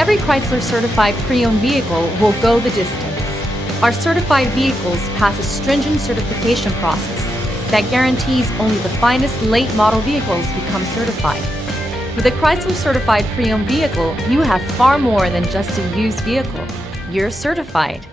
Every Chrysler certified pre-owned vehicle will go the distance. Our certified vehicles pass a stringent certification process that guarantees only the finest late model vehicles become certified. With a Chrysler certified pre-owned vehicle, you have far more than just a used vehicle. You're certified.